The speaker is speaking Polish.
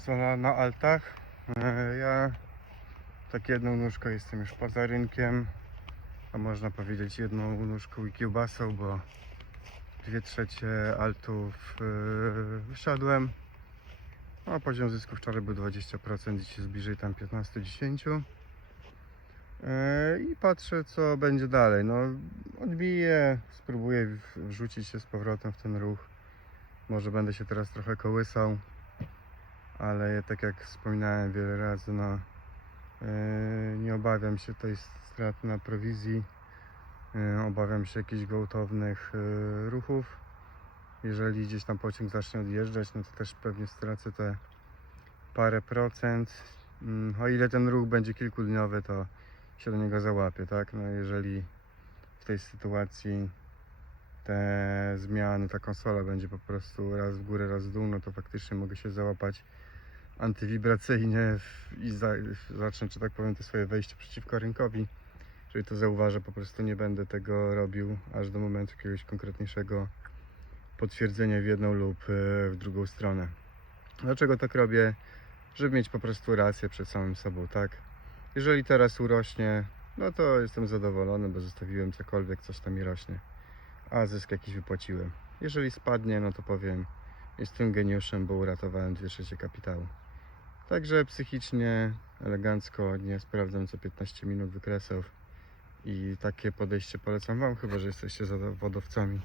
konsola na altach. E, Ja tak jedną nóżką jestem już poza rynkiem, a można powiedzieć jedną nóżką i kiełbasą, bo dwie trzecie altów e, wyszedłem. A poziom zysku wczoraj był 20%, dziś jest bliżej tam 15-10. E, I patrzę co będzie dalej. No, odbiję, spróbuję wrzucić się z powrotem w ten ruch. Może będę się teraz trochę kołysał, ale tak jak wspominałem wiele razy, no, e, nie obawiam się tej straty na prowizji. E, Obawiam się jakichś gwałtownych e, ruchów. Jeżeli gdzieś tam pociąg zacznie odjeżdżać, no to też pewnie stracę te parę procent. Mm, O ile ten ruch będzie kilkudniowy, to się do niego załapię, tak? No jeżeli w tej sytuacji te zmiany, ta konsola będzie po prostu raz w górę, raz w dół, no to faktycznie mogę się załapać antywibracyjnie i za, zacznę, czy tak powiem, te swoje wejście przeciwko rynkowi. Jeżeli to zauważę, po prostu nie będę tego robił aż do momentu jakiegoś konkretniejszego potwierdzenia w jedną lub e, w drugą stronę. Dlaczego tak robię? Żeby mieć po prostu rację przed samym sobą, tak? Jeżeli teraz urośnie, no to jestem zadowolony, bo zostawiłem cokolwiek, coś tam mi rośnie. A zysk jakiś wypłaciłem. Jeżeli spadnie, no to powiem, jestem geniuszem, bo uratowałem dwie trzecie kapitału. Także psychicznie, elegancko, nie sprawdzam co 15 minut wykresów. I takie podejście polecam Wam, chyba że jesteście zawodowcami.